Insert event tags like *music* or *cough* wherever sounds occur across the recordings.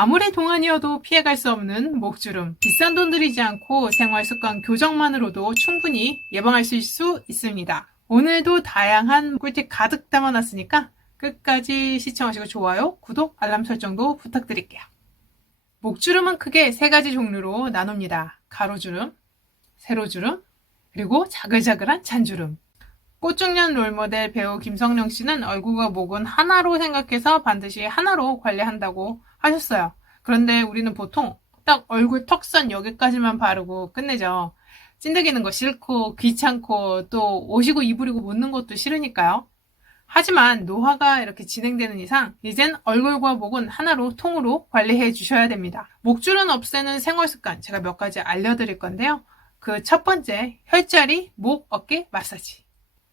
아무리 동안이어도 피해갈 수 없는 목주름. 비싼 돈 들이지 않고 생활 습관 교정만으로도 충분히 예방할 수 있습니다. 오늘도 다양한 꿀팁 가득 담아놨으니까 끝까지 시청하시고 좋아요, 구독, 알람 설정도 부탁드릴게요. 목주름은 크게 세 가지 종류로 나눕니다. 가로주름, 세로주름, 그리고 자글자글한 잔주름. 꽃중년 롤모델 배우 김성령 씨는 얼굴과 목은 하나로 생각해서 반드시 하나로 관리한다고 하셨어요. 그런데 우리는 보통 딱 얼굴 턱선 여기까지만 바르고 끝내죠. 찐득이는 거 싫고 귀찮고 또 옷이고 이불이고 묻는 것도 싫으니까요. 하지만 노화가 이렇게 진행되는 이상 이젠 얼굴과 목은 하나로 통으로 관리해 주셔야 됩니다. 목줄은 없애는 생활 습관 제가 몇 가지 알려드릴 건데요. 그 첫 번째 혈자리, 목, 어깨 마사지.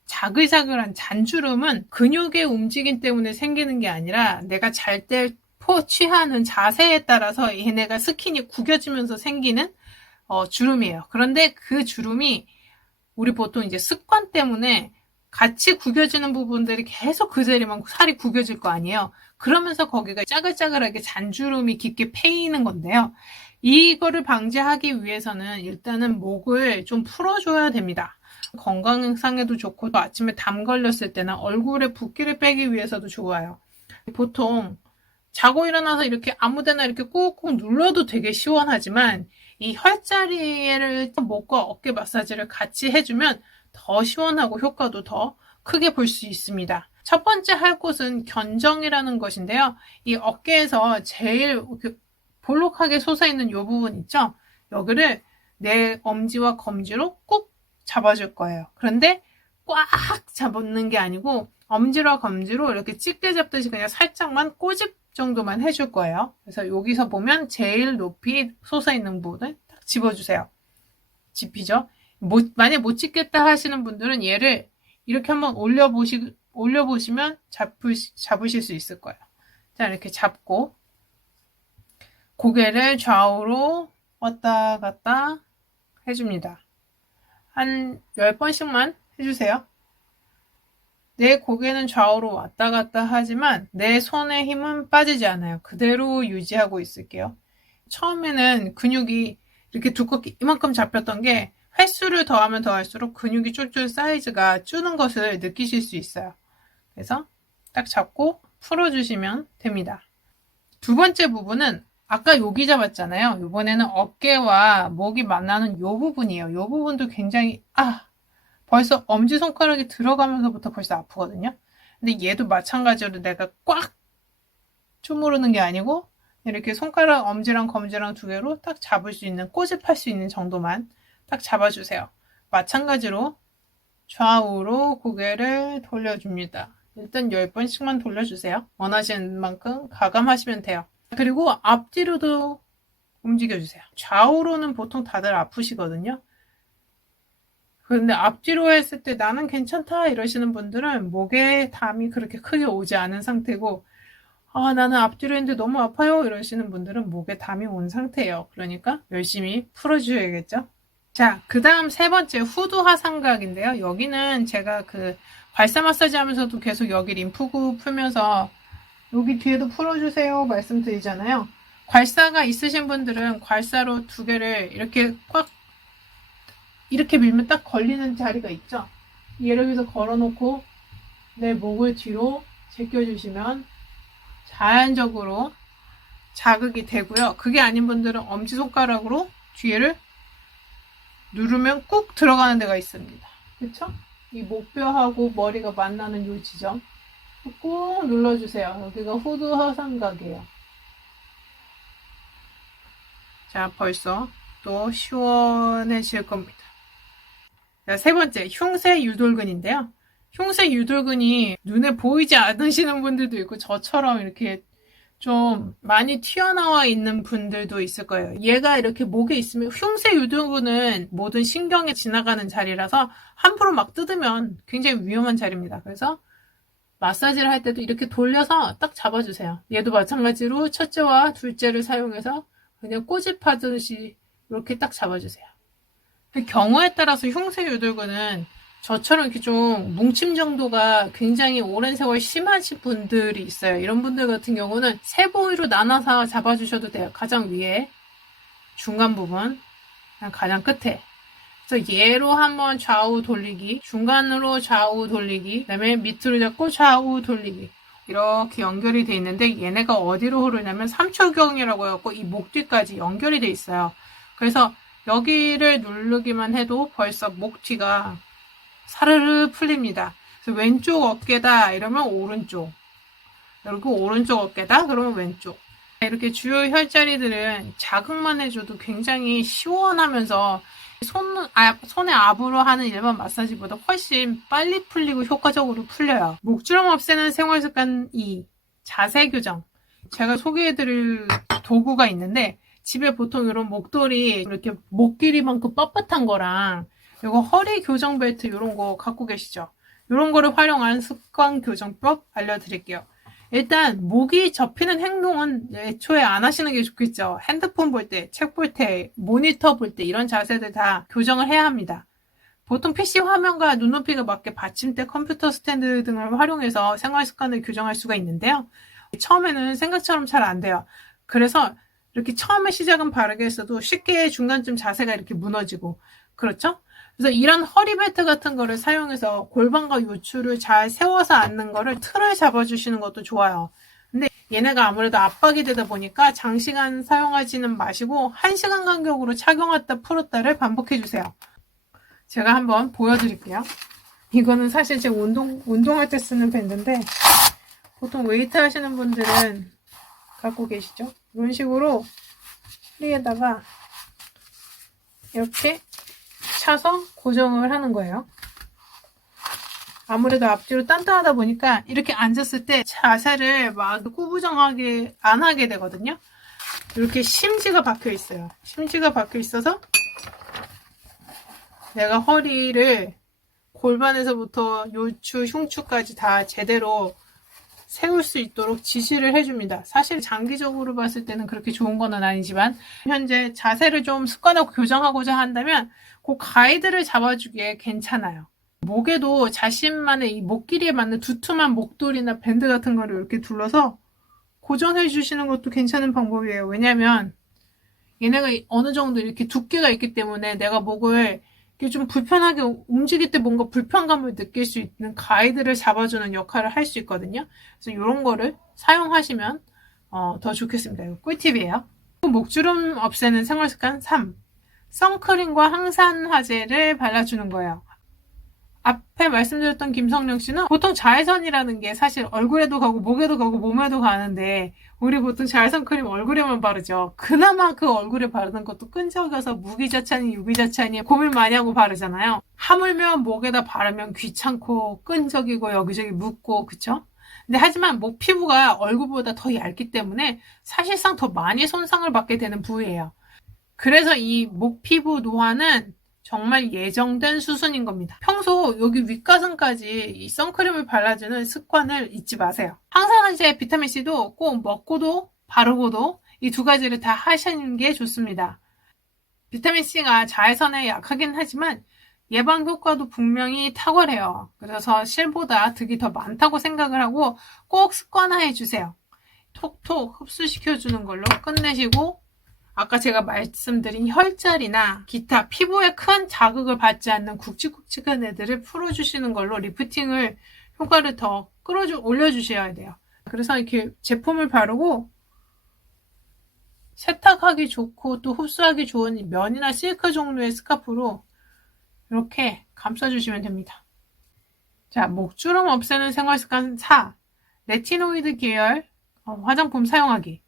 자글자글한 잔주름은 근육의 움직임 때문에 생기는 게 아니라 내가 잘 때 포 취하는 자세에 따라서 얘네가 스킨이 구겨지면서 생기는 어, 주름이에요. 그런데 그 주름이 우리 보통 이제 습관 때문에 같이 구겨지는 부분들이 계속 그 자리만 살이 구겨질 거 아니에요. 그러면서 거기가 짜글짜글하게 잔주름이 깊게 패이는 건데요. 이거를 방지하기 위해서는 일단은 목을 좀 풀어줘야 됩니다. 건강상에도 좋고 또 아침에 담 걸렸을 때나 얼굴에 붓기를 빼기 위해서도 좋아요. 보통 자고 일어나서 이렇게 아무 데나 이렇게 꾹꾹 눌러도 되게 시원하지만 이 혈자리를 목과 어깨 마사지를 같이 해주면 더 시원하고 효과도 더 크게 볼 수 있습니다. 첫 번째 할 곳은 견정이라는 것인데요. 이 어깨에서 제일 볼록하게 솟아있는 이 부분 있죠? 여기를 내 엄지와 검지로 꾹 잡아줄 거예요. 그런데 꽉 잡는 게 아니고 엄지와 검지로 이렇게 찢게 잡듯이 그냥 살짝만 꼬집 정도만 해줄 거예요. 그래서 여기서 보면 제일 높이 솟아 있는 부분을 딱 집어주세요. 집히죠? 못, 만약 못 찍겠다 하시는 분들은 얘를 이렇게 한번 올려보시, 올려보시면 잡으, 잡으실 수 있을 거예요. 자, 이렇게 잡고, 고개를 좌우로 왔다 갔다 해줍니다. 한 10번씩만 해주세요. 내 고개는 좌우로 왔다 갔다 하지만 내 손의 힘은 빠지지 않아요. 그대로 유지하고 있을게요. 처음에는 근육이 이렇게 두껍게 이만큼 잡혔던 게 횟수를 더하면 더할수록 근육이 쫄쫄 사이즈가 주는 것을 느끼실 수 있어요. 그래서 딱 잡고 풀어주시면 됩니다. 두 번째 부분은 아까 여기 잡았잖아요. 이번에는 어깨와 목이 만나는 이 부분이에요. 이 부분도 굉장히 아 벌써 엄지손가락이 들어가면서부터 벌써 아프거든요. 근데 얘도 마찬가지로 내가 꽉 주무르는 게 아니고 이렇게 손가락 엄지랑 검지랑 두 개로 딱 잡을 수 있는 꼬집할 수 있는 정도만 딱 잡아주세요. 마찬가지로 좌우로 고개를 돌려줍니다. 일단 10번씩만 돌려주세요. 원하시는 만큼 가감하시면 돼요. 그리고 앞뒤로도 움직여주세요. 좌우로는 보통 다들 아프시거든요. 그런데 앞뒤로 했을 때 나는 괜찮다 이러시는 분들은 목에 담이 그렇게 크게 오지 않은 상태고 아 나는 앞뒤로 했는데 너무 아파요 이러시는 분들은 목에 담이 온 상태예요. 그러니까 열심히 풀어주셔야겠죠. 자, 그 다음 세 번째 후두 하상각인데요. 여기는 제가 그 발사 마사지 하면서도 계속 여기 림프구 풀면서 여기 뒤에도 풀어주세요 말씀드리잖아요. 괄사가 있으신 분들은 괄사로 두 개를 이렇게 꽉 이렇게 밀면 딱 걸리는 자리가 있죠. 얘를 여기서 걸어놓고 내 목을 뒤로 제껴주시면 자연적으로 자극이 되고요. 그게 아닌 분들은 엄지손가락으로 뒤에를 누르면 꾹 들어가는 데가 있습니다. 그쵸? 이 목뼈하고 머리가 만나는 요 지점 꾹 눌러주세요. 여기가 후두 하상각이에요. 자, 벌써 또 시원해질 겁니다. 자, 세 번째, 흉쇄 유돌근인데요. 흉쇄 유돌근이 눈에 보이지 않으시는 분들도 있고 저처럼 이렇게 좀 많이 튀어나와 있는 분들도 있을 거예요. 얘가 이렇게 목에 있으면 흉쇄 유돌근은 모든 신경에 지나가는 자리라서 함부로 막 뜯으면 굉장히 위험한 자리입니다. 그래서 마사지를 할 때도 이렇게 돌려서 딱 잡아주세요. 얘도 마찬가지로 첫째와 둘째를 사용해서 그냥 꼬집하듯이 이렇게 딱 잡아주세요. 그 경우에 따라서 흉쇄 유돌근은 저처럼 이렇게 좀 뭉침 정도가 굉장히 오랜 세월 심하신 분들이 있어요. 이런 분들 같은 경우는 세 부위로 나눠서 잡아주셔도 돼요. 가장 위에, 중간 부분, 가장 끝에. 그래서 얘로 한번 좌우 돌리기, 중간으로 좌우 돌리기, 그다음에 밑으로 잡고 좌우 돌리기. 이렇게 연결이 돼 있는데 얘네가 어디로 흐르냐면 삼초경이라고 해갖고 이 목 뒤까지 연결이 돼 있어요. 그래서 여기를 누르기만 해도 벌써 목 뒤가 사르르 풀립니다. 그래서 왼쪽 어깨다 이러면 오른쪽. 그리고 오른쪽 어깨다 그러면 왼쪽. 이렇게 주요 혈자리들은 자극만 해줘도 굉장히 시원하면서 손, 아, 손의 압으로 하는 일반 마사지보다 훨씬 빨리 풀리고 효과적으로 풀려요. 목주름 없애는 생활습관 2. 자세 교정. 제가 소개해드릴 도구가 있는데 집에 보통 이런 목도리 이렇게 목 길이만큼 뻣뻣한 거랑 이거 허리 교정 벨트 이런 거 갖고 계시죠? 이런 거를 활용한 습관 교정법 알려드릴게요. 일단 목이 접히는 행동은 애초에 안 하시는 게 좋겠죠. 핸드폰 볼 때, 책 볼 때, 모니터 볼 때 이런 자세들 다 교정을 해야 합니다. 보통 PC 화면과 눈높이가 맞게 받침대, 컴퓨터 스탠드 등을 활용해서 생활 습관을 교정할 수가 있는데요. 처음에는 생각처럼 잘 안 돼요. 그래서 이렇게 처음에 시작은 바르게 했어도 쉽게 중간쯤 자세가 이렇게 무너지고 그렇죠? 그래서 이런 허리 벨트 같은 거를 사용해서 골반과 요추를 잘 세워서 앉는 거를 틀을 잡아주시는 것도 좋아요. 근데 얘네가 아무래도 압박이 되다 보니까 장시간 사용하지는 마시고 1시간 간격으로 착용했다 풀었다를 반복해주세요. 제가 한번 보여드릴게요. 이거는 사실 제 운동, 운동할 때 쓰는 밴드인데 보통 웨이트 하시는 분들은 갖고 계시죠? 이런 식으로 허리에다가 이렇게 차서 고정을 하는 거예요. 아무래도 앞뒤로 단단하다 보니까 이렇게 앉았을 때 자세를 막 꾸부정하게 안 하게 되거든요. 이렇게 심지가 박혀 있어요. 심지가 박혀 있어서 내가 허리를 골반에서부터 요추, 흉추까지 다 제대로 세울 수 있도록 지시를 해줍니다. 사실 장기적으로 봤을 때는 그렇게 좋은 건 아니지만 현재 자세를 좀 습관하고 교정하고자 한다면 그 가이드를 잡아주기에 괜찮아요. 목에도 자신만의 이 목 길이에 맞는 두툼한 목도리나 밴드 같은 거를 이렇게 둘러서 고정해 주시는 것도 괜찮은 방법이에요. 왜냐면 얘네가 어느 정도 이렇게 두께가 있기 때문에 내가 목을 이렇게 좀 불편하게 움직일 때 뭔가 불편감을 느낄 수 있는 가이드를 잡아주는 역할을 할 수 있거든요. 그래서 이런 거를 사용하시면 어, 더 좋겠습니다. 이거 꿀팁이에요. 목주름 없애는 생활 습관 3. 선크림과 항산 화제를 발라주는 거예요. 앞에 말씀드렸던 김성령 씨는 보통 자외선이라는 게 사실 얼굴에도 가고 목에도 가고 몸에도 가는데 우리 보통 자외선 크림 얼굴에만 바르죠. 그나마 그 얼굴에 바르는 것도 끈적여서 무기자찬이 유기자찬이 고민 많이 하고 바르잖아요. 하물며 목에다 바르면 귀찮고 끈적이고 여기저기 묻고 그쵸? 근데 하지만 목 피부가 얼굴보다 더 얇기 때문에 사실상 더 많이 손상을 받게 되는 부위예요. 그래서 이 목 피부 노화는 정말 예정된 수순인 겁니다. 평소 여기 윗가슴까지 이 선크림을 발라주는 습관을 잊지 마세요. 항산화제 비타민C도 꼭 먹고도 바르고도 이 두 가지를 다 하시는 게 좋습니다. 비타민C가 자외선에 약하긴 하지만 예방 효과도 분명히 탁월해요. 그래서 실보다 득이 더 많다고 생각을 하고 꼭 습관화해 주세요. 톡톡 흡수시켜주는 걸로 끝내시고 아까 제가 말씀드린 혈자리나 기타 피부에 큰 자극을 받지 않는 굵직굵직한 애들을 풀어주시는 걸로 리프팅을 효과를 더 끌어주, 올려주셔야 돼요. 그래서 이렇게 제품을 바르고 세탁하기 좋고 또 흡수하기 좋은 면이나 실크 종류의 스카프로 이렇게 감싸주시면 됩니다. 자, 목주름 없애는 생활습관 4. 레티노이드 계열 어, 화장품 사용하기.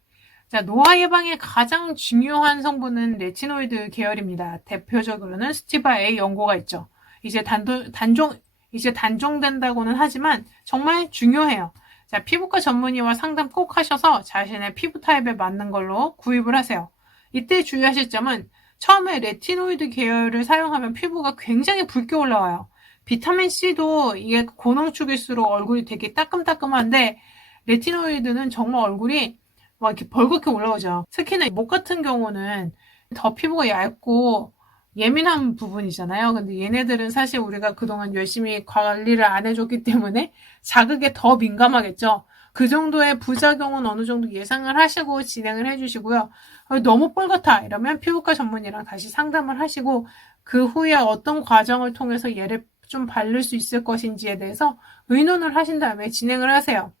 자, 노화 예방에 가장 중요한 성분은 레티노이드 계열입니다. 대표적으로는 스티바 A 연고가 있죠. 이제 단도, 단종, 이제 단종된다고는 하지만 정말 중요해요. 자, 피부과 전문의와 상담 꼭 하셔서 자신의 피부 타입에 맞는 걸로 구입을 하세요. 이때 주의하실 점은 처음에 레티노이드 계열을 사용하면 피부가 굉장히 붉게 올라와요. 비타민 C도 이게 고농축일수록 얼굴이 되게 따끔따끔한데 레티노이드는 정말 얼굴이 막 이렇게 벌겋게 올라오죠. 특히나 목 같은 경우는 더 피부가 얇고 예민한 부분이잖아요. 근데 얘네들은 사실 우리가 그동안 열심히 관리를 안 해줬기 때문에 자극에 더 민감하겠죠. 그 정도의 부작용은 어느 정도 예상을 하시고 진행을 해주시고요. 어, 너무 뻘 같아 이러면 피부과 전문의랑 다시 상담을 하시고 그 후에 어떤 과정을 통해서 얘를 좀 바를 수 있을 것인지에 대해서 의논을 하신 다음에 진행을 하세요.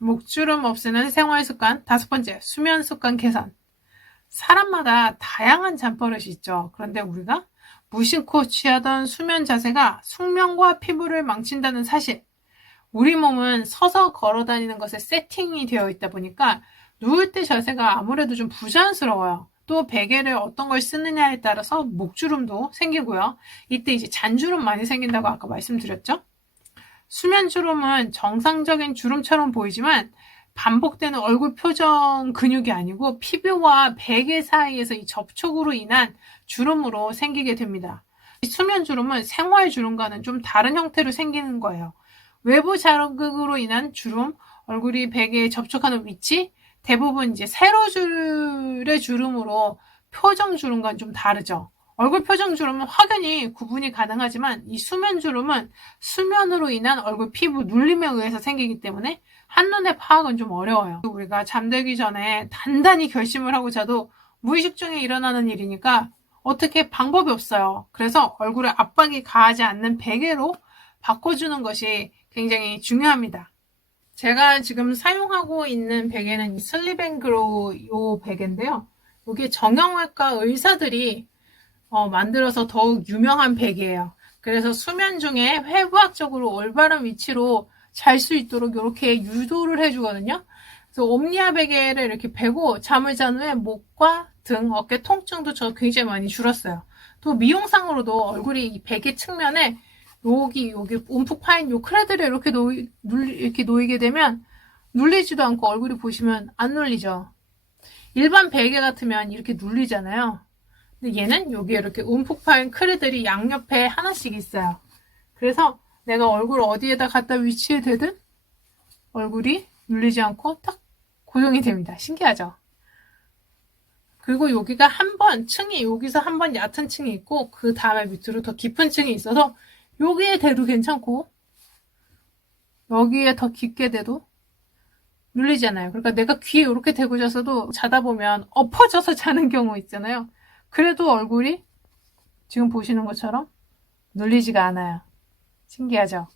목주름 없애는 생활 습관 다섯 번째 수면 습관 개선 사람마다 다양한 잠버릇이 있죠. 그런데 우리가 무심코 취하던 수면 자세가 숙면과 피부를 망친다는 사실. 우리 몸은 서서 걸어 다니는 것에 세팅이 되어 있다 보니까 누울 때 자세가 아무래도 좀 부자연스러워요. 또 베개를 어떤 걸 쓰느냐에 따라서 목주름도 생기고요. 이때 이제 잔주름 많이 생긴다고 아까 말씀드렸죠? 수면 주름은 정상적인 주름처럼 보이지만 반복되는 얼굴 표정 근육이 아니고 피부와 베개 사이에서 이 접촉으로 인한 주름으로 생기게 됩니다. 수면 주름은 생활 주름과는 좀 다른 형태로 생기는 거예요. 외부 자극으로 인한 주름, 얼굴이 베개에 접촉하는 위치, 대부분 이제 세로줄의 주름으로 표정 주름과는 좀 다르죠. 얼굴 표정 주름은 확연히 구분이 가능하지만 이 수면 주름은 수면으로 인한 얼굴 피부 눌림에 의해서 생기기 때문에 한눈에 파악은 좀 어려워요. 우리가 잠들기 전에 단단히 결심을 하고 자도 무의식 중에 일어나는 일이니까 어떻게 방법이 없어요. 그래서 얼굴에 압박이 가하지 않는 베개로 바꿔주는 것이 굉장히 중요합니다. 제가 지금 사용하고 있는 베개는 이 슬립앤그로우 요 베개인데요. 이게 정형외과 의사들이 어, 만들어서 더욱 유명한 베개예요. 그래서 수면 중에 회부학적으로 올바른 위치로 잘 수 있도록 이렇게 유도를 해주거든요. 그래서 옴니아 베개를 이렇게 베고 잠을 잔 후에 목과 등, 어깨 통증도 저 굉장히 많이 줄었어요. 또 미용상으로도 얼굴이 이 베개 측면에 여기 여기 움푹 파인 요 크레드를 이렇게 놓이, 눌, 이렇게 놓이게 되면 눌리지도 않고 얼굴이 보시면 안 눌리죠. 일반 베개 같으면 이렇게 눌리잖아요. 근데 얘는 여기에 이렇게 움푹 파인 크레들이 양옆에 하나씩 있어요. 그래서 내가 얼굴 어디에다 갖다 위치해 대든 얼굴이 눌리지 않고 딱 고정이 됩니다. 신기하죠? 그리고 여기가 한 번 층이 여기서 한 번 얕은 층이 있고 그 다음에 밑으로 더 깊은 층이 있어서 여기에 대도 괜찮고 여기에 더 깊게 대도 눌리잖아요. 그러니까 내가 귀에 이렇게 대고 자서도 자다 보면 엎어져서 자는 경우 있잖아요. 그래도 얼굴이 지금 보시는 것처럼 눌리지가 않아요. 신기하죠?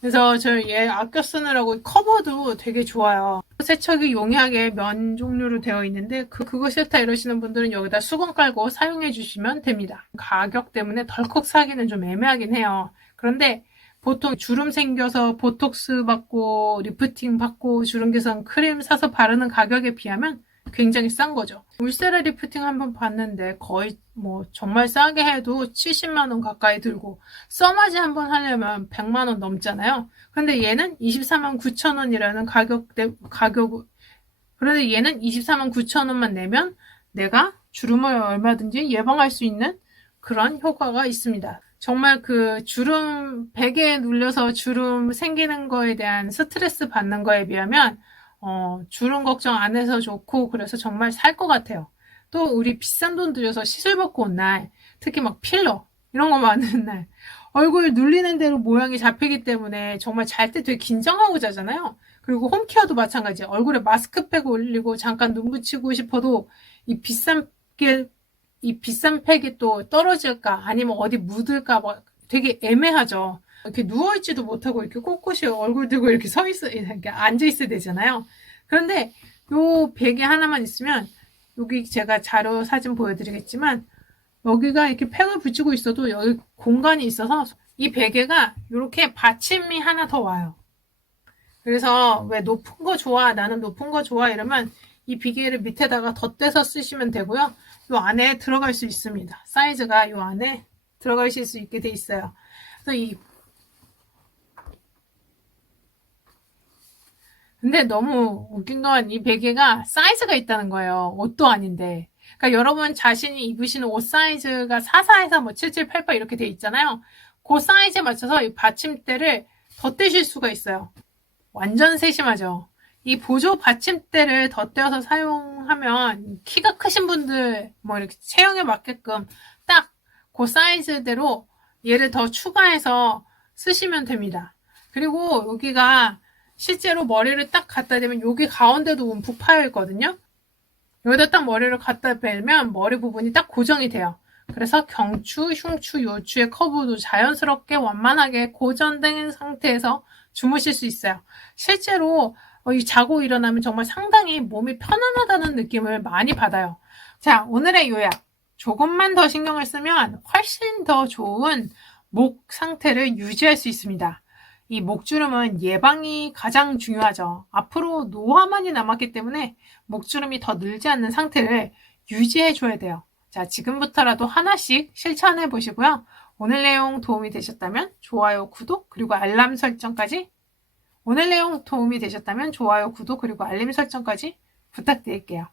그래서 저 얘 아껴 쓰느라고 커버도 되게 좋아요. 세척이 용이하게 면 종류로 되어 있는데 그, 그거 싫다 이러시는 분들은 여기다 수건 깔고 사용해 주시면 됩니다. 가격 때문에 덜컥 사기는 좀 애매하긴 해요. 그런데 보통 주름 생겨서 보톡스 받고 리프팅 받고 주름 개선 크림 사서 바르는 가격에 비하면 굉장히 싼 거죠. 울세라 리프팅 한번 봤는데 거의 뭐 정말 싸게 해도 70만 원 가까이 들고 써마지 한번 하려면 100만 원 넘잖아요. 근데 얘는 24만 9천 원이라는 가격, 가격, 그런데 얘는 24만 9천 원만 내면 내가 주름을 얼마든지 예방할 수 있는 그런 효과가 있습니다. 정말 그 주름, 베개에 눌려서 주름 생기는 거에 대한 스트레스 받는 거에 비하면 어, 주름 걱정 안 해서 좋고 그래서 정말 살 것 같아요. 또 우리 비싼 돈 들여서 시술 받고 온 날, 특히 막 필러 이런 거 많은 *laughs* 날, 얼굴 눌리는 대로 모양이 잡히기 때문에 정말 잘 때 되게 긴장하고 자잖아요. 그리고 홈케어도 마찬가지. 얼굴에 마스크팩 올리고 잠깐 눈 붙이고 싶어도 이 비싼 게, 이 비싼 팩이 또 떨어질까 아니면 어디 묻을까 막 되게 애매하죠. 이렇게 누워있지도 못하고 이렇게 꼿꼿이 얼굴 들고 이렇게 서 있어, 이렇게 앉아있어야 되잖아요. 그런데 요 베개 하나만 있으면 여기 제가 자료 사진 보여드리겠지만 여기가 이렇게 팩을 붙이고 있어도 여기 공간이 있어서 이 베개가 이렇게 받침이 하나 더 와요. 그래서 왜 높은 거 좋아, 나는 높은 거 좋아 이러면 이 비계를 밑에다가 덧대서 쓰시면 되고요. 요 안에 들어갈 수 있습니다. 사이즈가 요 안에 들어가실 수 있게 돼 있어요. 그래서 이 근데 너무 웃긴 건 이 베개가 사이즈가 있다는 거예요. 옷도 아닌데. 그러니까 여러분 자신이 입으시는 옷 사이즈가 44에서 뭐 77, 88 이렇게 돼 있잖아요. 그 사이즈에 맞춰서 이 받침대를 덧대실 수가 있어요. 완전 세심하죠. 이 보조 받침대를 덧대어서 사용하면 키가 크신 분들 뭐 이렇게 체형에 맞게끔 딱 그 사이즈대로 얘를 더 추가해서 쓰시면 됩니다. 그리고 여기가 실제로 머리를 딱 갖다 대면 여기 가운데도 움푹 파여 있거든요. 여기다 딱 머리를 갖다 대면 머리 부분이 딱 고정이 돼요. 그래서 경추, 흉추, 요추의 커브도 자연스럽게 완만하게 고정된 상태에서 주무실 수 있어요. 실제로 어, 이 자고 일어나면 정말 상당히 몸이 편안하다는 느낌을 많이 받아요. 자, 오늘의 요약. 조금만 더 신경을 쓰면 훨씬 더 좋은 목 상태를 유지할 수 있습니다. 이 목주름은 예방이 가장 중요하죠. 앞으로 노화만이 남았기 때문에 목주름이 더 늘지 않는 상태를 유지해 줘야 돼요. 자, 지금부터라도 하나씩 실천해 보시고요. 오늘 내용 도움이 되셨다면 좋아요, 구독, 그리고 알람 설정까지 오늘 내용 도움이 되셨다면 좋아요, 구독, 그리고 알림 설정까지 부탁드릴게요.